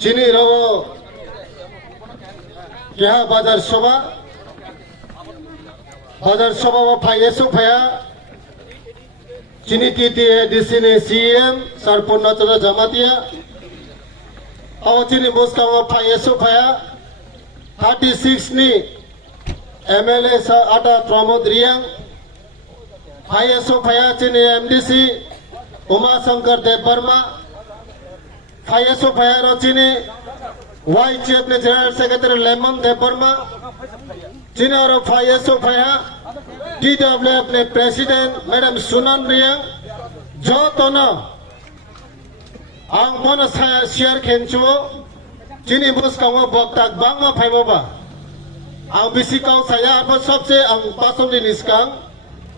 চিনি রব क्या बाजार सभा वो फाइएसो फाया चिनी तीती है डीसी ने सीएम सरपंच चला जमातिया और चिनी मुस्का वो फाइएसो फाया 36 नी एमएलए सा आटा प्रमोद रियांग फाइएसो फाया चिनी एमडीसी उमा शंकर देव वर्मा फाइएसो फाया रो चिनी वाई चीफ ने जनरल सेक्रेटरी लेमन देव वर्मा चिनी और फाइएसो फाया TWF ने प्रेसिडेंट मैडम सुनन रियांग जो तो ना आंग मन शेयर खेंचो चिनी मुस्का वो बक्ता बांग में फाइबो बा आंग बिसिकाउ साया अब सबसे आंग पासों निस्कांग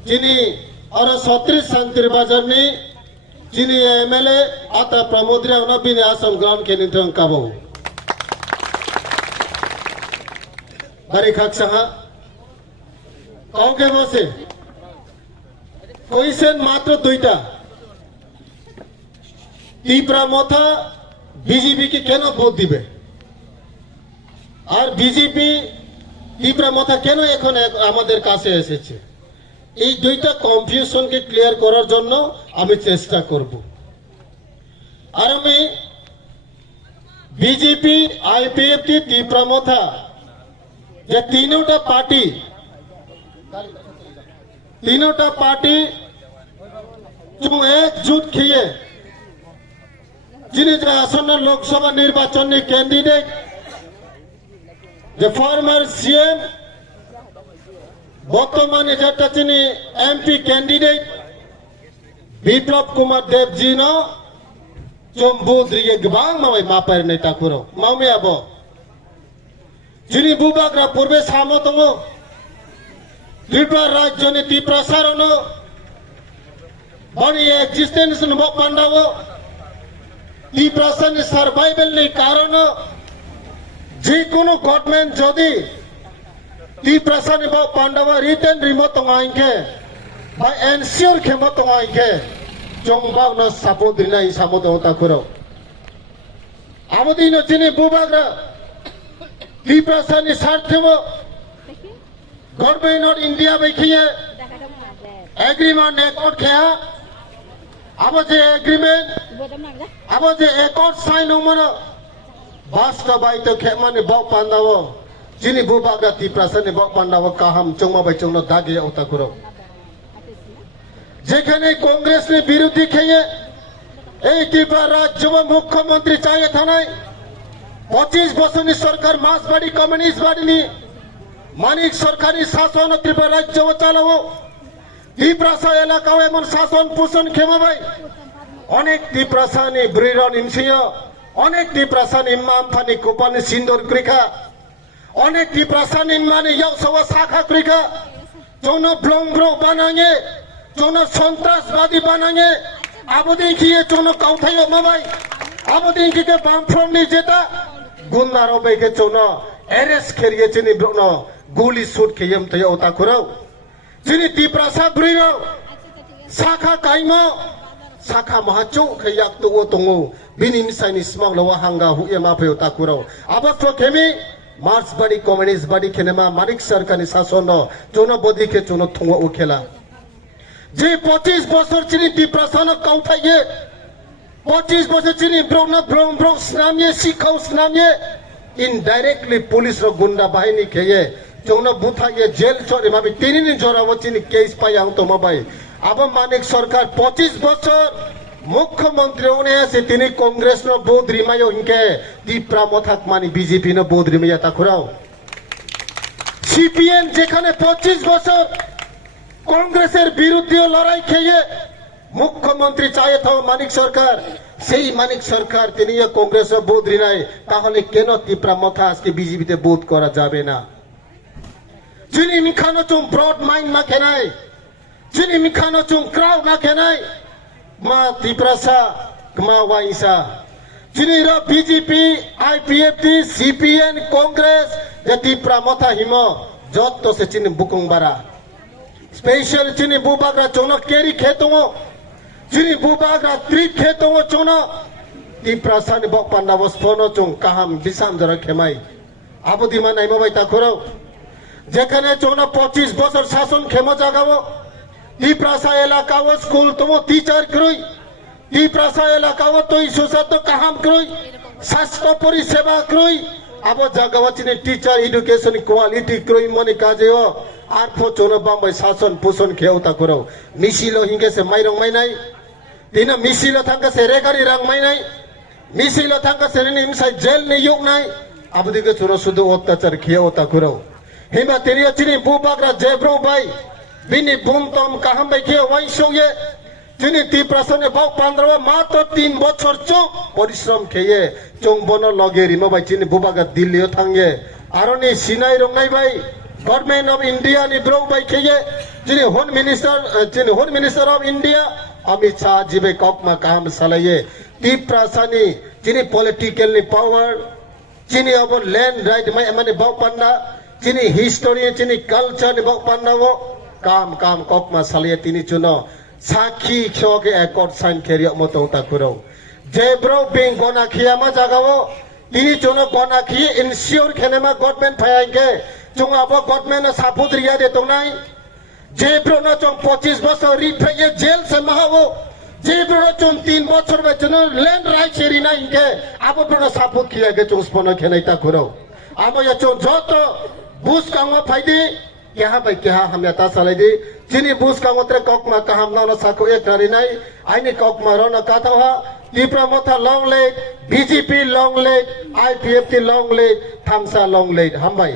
चिनी और 36 संतिर बाजार ने चिनी एमएलए आता प्रमोद रियांग ना बिने आसम ग्राउंड के नितंग काबो बारी खाक सहा काउके बसे क्वेश्चन मात्र दुईटा तीव्रा मथा बीजेपी के केन भोट दिबे और बीजेपी तीव्रा मथा केन এখন আমাদের কাছে এসেছে এই দুইটা কনফিউশন কে ক্লিয়ার করার জন্য আমি চেষ্টা করব আর আমি बीजेपी आईपीएफटी तीव्रा मथा যে তিনটা पार्टी तुम एकजुट किए जिन्हें आसन्न लोकसभा निर्वाचन कैंडिडेट फॉर्मर सीएम बर्तमान MP candidate Biplab Kumar Dev ji no बुद्रिये गोबां मावै मापार नेता खुरो मावमे आबो जिनि बुबाग्रा पूर्वे सामो दङ त्रिपुरा राज्य ने तीव्रा सारोनो बड़ी एक्जिस्टेंस नो पांडावो तीव्रा सन सर्वाइवल ने कारण जे कोनो गवर्नमेंट जदि तीव्रा सन पांडावा रिटर्न रिमोट आइके बा एनश्योर खेमत आइके जोंबाग न सापोद्रिना सामोद होता करो आमदिनो जिनि बुबाग्रा तीव्रा सन सार्थेवो गवर्नमेंट ऑफ इंडिया बैठिए एग्रीमेंट एकॉर्ड किया अब जे एग्रीमेंट अब जे एकॉर्ड साइन होमनो वास्तव बाई तो खेमाने बाव पांडावो जिनि बुबागा तीव्रा सन बाव पांडावो काहाम चोंमा बाई चोंनो दागे उता करो যেখানে कांग्रेस ने বিরোধী খেয়ে এই ত্রিপুরা রাজ্য মুখ্যমন্ত্রী চাইয়ে থানায় 25 বছরের সরকার মাসবাড়ি কমিউনিস্ট বাড়িনি मानिक सरकारी शासन त्रिपुरा राज्य चालाओ त्रिपुरा एलाका एमन शासन पोषण खेमाबाई अनेक त्रिपुरा ब्रिरन इंसियो अनेक त्रिपुरा इमाम फानी कोपानी सिंदूर क्रिका अनेक त्रिपुरा इमानी यौसवा शाखा क्रिका जोनो ब्लंग्रो बनाए जोनो सन्त्रासवादी बनाए अब देखिए जोनो काउथायो माबाई अब देखिए बामफ्रमनी जेता गुन्नारो बेके जोनो एरेस्ट खेरिए चिनी ब्रोनो गोली शूट खेयम तय उता खुरो जिनि तीव्रा सा ब्रिरो शाखा काइमो शाखा महाचौ खयाक तो तंगो बिनि मिसाइनि स्माग लवा हांगा हुए माफे उता खुरो अबस्थ खेमी मार्च बाडी कम्युनिस्ट बाडी खेनेमा मानिक सरकारनि शासन जोनो बदि के जोनो थंगो उखेला जे 25 বছর चिनि तीव्रा सा न काउथाये 25 বছর चिनि ब्रोनो ब्रो स्नामिए सिखाउ स्नामिए इनडायरेक्टली पुलिस रो गुंडा बाहिनी खेये जोनो बुथा ये जेल छोड़े माबी तीन दिन जोरा वो चिनी केस पाया हूं तो माबाई अब मानिक सरकार 25 বছর मुख्यमंत्री होने से तीन कांग्रेस नो बोध रिमायो इनके तीव्रा मथाक मानी बीजेपी नो बोध रिमाया ताकुराओ सीपीएम जेखाने 25 বছর कांग्रेसের বিরুদ্ধে লড়াই খেয়ে মুখ্যমন্ত্রী চায় তো মানিক সরকার সেই মানিক সরকার তিনি कांग्रेस बोध रिनाय তাহলে কেন तीव्रा मथा আজকে বিজেপিতে बोध করা যাবে না जिनि मिखानो चुम ब्रॉड माइंड मा खेनाय जिनि मिखानो चुम क्राउड मा खेनाय मा तीव्रा सा मा वाइसा जिनि र बीजेपी आईपीएफटी सीपीएन कांग्रेस जे तीव्रा मथा हिमो जत्तो से चिनि बुकुं बारा स्पेशल चिनि बुबाग्रा चोनो केरी खेतो जिनि बुबाग्रा त्रि खेतो चोनो ti prasani bok panda was pono chung kaham bisam jara khemai abo di manai mobai ta khoro যেখানে 25 বছর শাসন ক্ষমা জাগাবো টিপ্রাসা এলাকাও স্কুল তোমো টিচার করই টিপ্রাসা এলাকাও তৈ সুসাতো কাহাম করই স্বাস্থ্য পরিষেবা করই আবো জাগাও চিনে টিচার এডুকেশন কোয়ালিটি করই মনে কাজেও আর ফোচনো বাম্বাই শাসন পোষণ খেউতা করো মিছিল হিংগেছে মাইরং মাইনাই দিনা মিছিল থাঙ্গাছে রেগারি রাং মাইনাই মিছিল থাঙ্গাছে নিমসাই জেল নি ইউক নাই আবদিকে সুরো শুধু অত্যাচার খেউতা করো হিমা তেরিয়া চিনি বুবাগরা জেব্রো বাই বিনি বুমতম কাহাম বাই খেয়ে ওয়াইশোয়ে চিনি টিপ্রাসনে বাউ পান্দ্রবা মাত্র 3 বছর চোখ পরিশ্রম খেয়ে চং বন লগে রিমা বাই চিনি বুবাগা দিল্লিও থাঙ্গে আরনি সিনাই রংনাই বাই গভর্নমেন্ট অফ ইন্ডিয়া নি ব্রো বাই খেয়ে চিনি home minister of India Amit Shah জিবে কপমা কাহাম সালাইয়ে টিপ্রাসানি চিনি পলিটিক্যাল নি পাওয়ার চিনি অব ল্যান্ড রাইট মানে বাউ পান্না চিনি হিস্টোরি চিনি কালচার নি বাউ পান্নাও কাম কাম ককমা সালিয়ে তিনি চুনো সাক্ষী খ্যোগে একট সাইন খেরিয়া মতো তাকুরো যে ব্রো বিং গনা খিয়ামা জাগাও তিনি চুনো গনা খি ইনসিওর খেনেমা গভর্নমেন্ট ফায়াইগে চুঙাবো গভর্নমেন্ট সাপুত রিয়া দে তংনাই যে ব্রো না চং 25 বছর রিফাইয়ে জেল সে মাহাও যে ব্রো চং 3 বছর বেচনো ল্যান্ড রাইট সেরি না ইনকে আবো ব্রো সাপুত খিয়াগে চং স্পন খেনাই তাকুরো আমো या চং যত বুস কাঙ্গো ফাইদি यहाँ भाई क्या हम यता साले दी जिनी बूस का उतरे कॉकमा का हम ना साको एक नारी नहीं आइने कॉकमा रोना काता हुआ तीपरा मोथा लॉन्ग लेग बीजेपी लॉन्ग लेग आईपीएफ की लॉन्ग लेग थामसा लॉन्ग लेग हम भाई